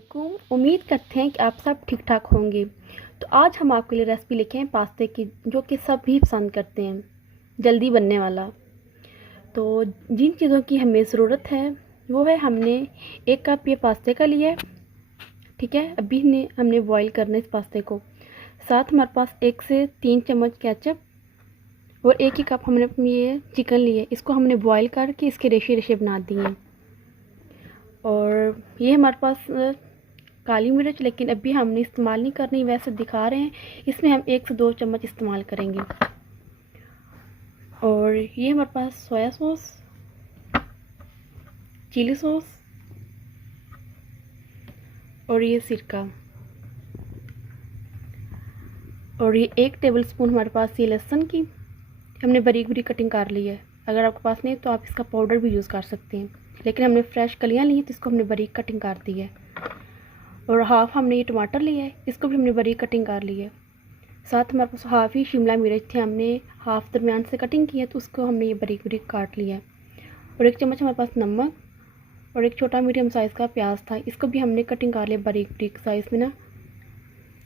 वालेकुम। उम्मीद करते हैं कि आप सब ठीक ठाक होंगे। तो आज हम आपके लिए रेसिपी लेके हैं पास्ते की, जो कि सभी पसंद करते हैं, जल्दी बनने वाला। तो जिन चीज़ों की हमें ज़रूरत है वो है, हमने 1 कप ये पास्ते का लिया है, ठीक है। अभी हमने बॉईल करना है इस पास्ते को। साथ हमारे पास 1 से 3 चम्मच केचप और 1 ही कप हमने ये चिकन लिए, इसको हमने बॉईल करके इसके रेशे रेशे बना दिए हैं। और ये हमारे पास काली मिर्च, लेकिन अभी हमने इस्तेमाल नहीं करनी, वैसे दिखा रहे हैं। इसमें हम 1 से 2 चम्मच इस्तेमाल करेंगे। और ये हमारे पास सोया सॉस, चिली सॉस और ये सिरका। और ये 1 टेबल स्पून हमारे पास ये लहसुन की हमने बारीक बारीक कटिंग कर ली है। अगर आपके पास नहीं तो आप इसका पाउडर भी यूज़ कर सकते हैं, लेकिन हमने फ्रेश कलियाँ ली हैं तो इसको हमने बारीक कटिंग कर दी है। और हाफ़ हमने ये टमाटर लिया है, इसको भी हमने बारीक कटिंग कर ली है। साथ हमारे पास हाफ़ ही शिमला मिर्च थे, हमने हाफ़ दरमियान से कटिंग की है, तो उसको हमने ये बारीक बारीक काट लिया है। और 1 चम्मच हमारे पास नमक और 1 छोटा मीडियम साइज़ का प्याज था, इसको भी हमने कटिंग कर लिया बारीक बारीक साइज़ में ना।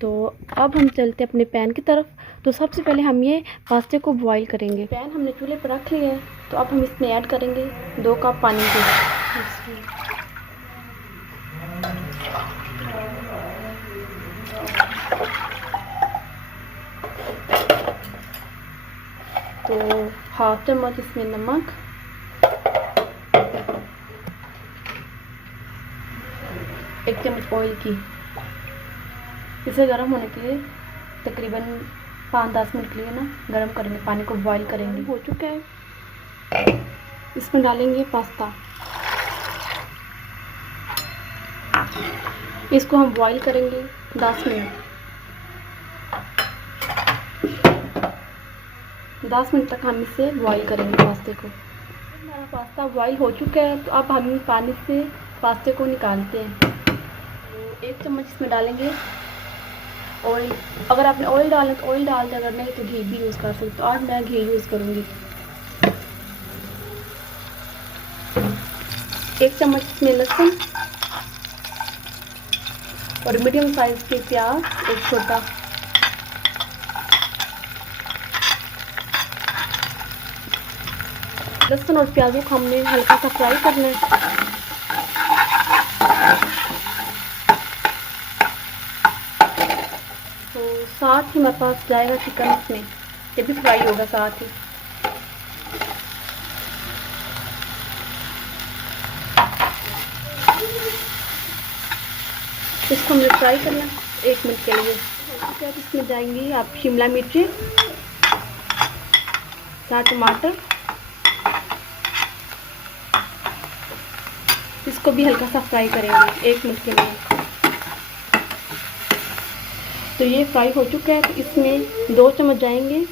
तो अब हम चलते अपने पैन की तरफ। तो सबसे पहले हम ये पास्ते को बॉईल करेंगे। पैन हमने चूल्हे पर रख लिया है, तो अब हम इसमें ऐड करेंगे 2 कप पानी के। तो हाफ चम्मच इसमें नमक, 1 चम्मच ऑयल की। इसे गर्म होने के लिए तकरीबन 5-10 मिनट के लिए ना गर्म करेंगे, पानी को बॉईल करेंगे। हो चुका है, इसमें डालेंगे पास्ता। इसको हम बॉईल करेंगे 10 मिनट। 10 मिनट तक हम इसे बॉईल करेंगे पास्ते को। हमारा पास्ता बॉईल हो चुका है, तो अब हम पानी से पास्ते को निकालते हैं। तो 1 चम्मच इसमें डालेंगे ऑयल। अगर आपने ऑयल डालें तो ऑयल डाल दें, अगर नहीं तो घी भी यूज़ कर सकते। तो आज मैं घी यूज़ करूँगी। 1 चम्मच इसमें लहसुन और मीडियम साइज़ के प्याज, 1 छोटा। लहसुन और प्याज़ों को हमने हल्का सा फ्राई करना है। तो साथ ही हमारे पास जाएगा चिकन, इसमें ये भी फ्राई होगा साथ ही। इसको हमने फ्राई करना 1 मिनट के लिए। उसके बाद इसमें जाएंगी आप शिमला मिर्ची, साथ टमाटर, इसको भी हल्का सा फ्राई करेंगे 1 मिनट के लिए। तो ये फ्राई हो चुका है, तो इसमें 2 चम्मच जाएंगे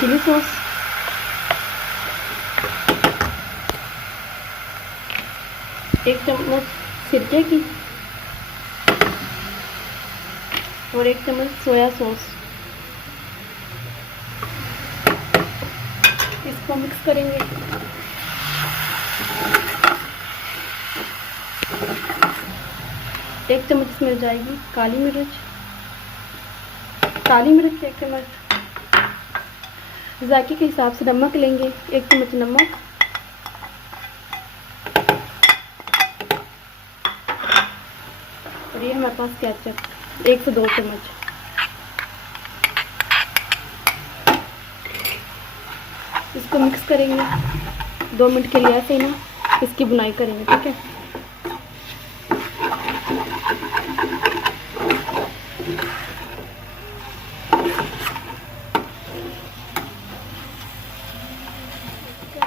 चिली सॉस, 1 चम्मच सिरके की और 1 चम्मच सोया सॉस। इसको मिक्स करेंगे। एक चम्मच इसमें जाएगी काली मिर्च, 1 चम्मच। जायके के हिसाब से नमक लेंगे, 1 चम्मच नमक। और ये हमारे पास केचप 1 से 2 चम्मच। इसको मिक्स करेंगे 2 मिनट के लिए, ऐसे ही ना इसकी बुनाई करेंगे, ठीक है।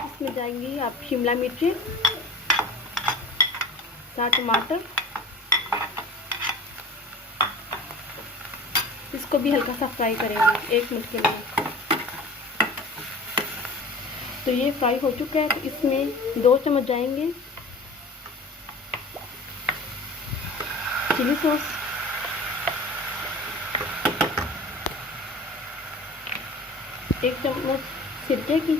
इसमें जाएंगी आप शिमला मिर्ची, साथ टमाटर, इसको भी हल्का सा फ्राई करेंगे 1 मिनट के लिए। तो ये फ्राई हो चुका है, तो इसमें 2 चम्मच जाएंगे चिली सॉस, 1 चम्मच सिरके की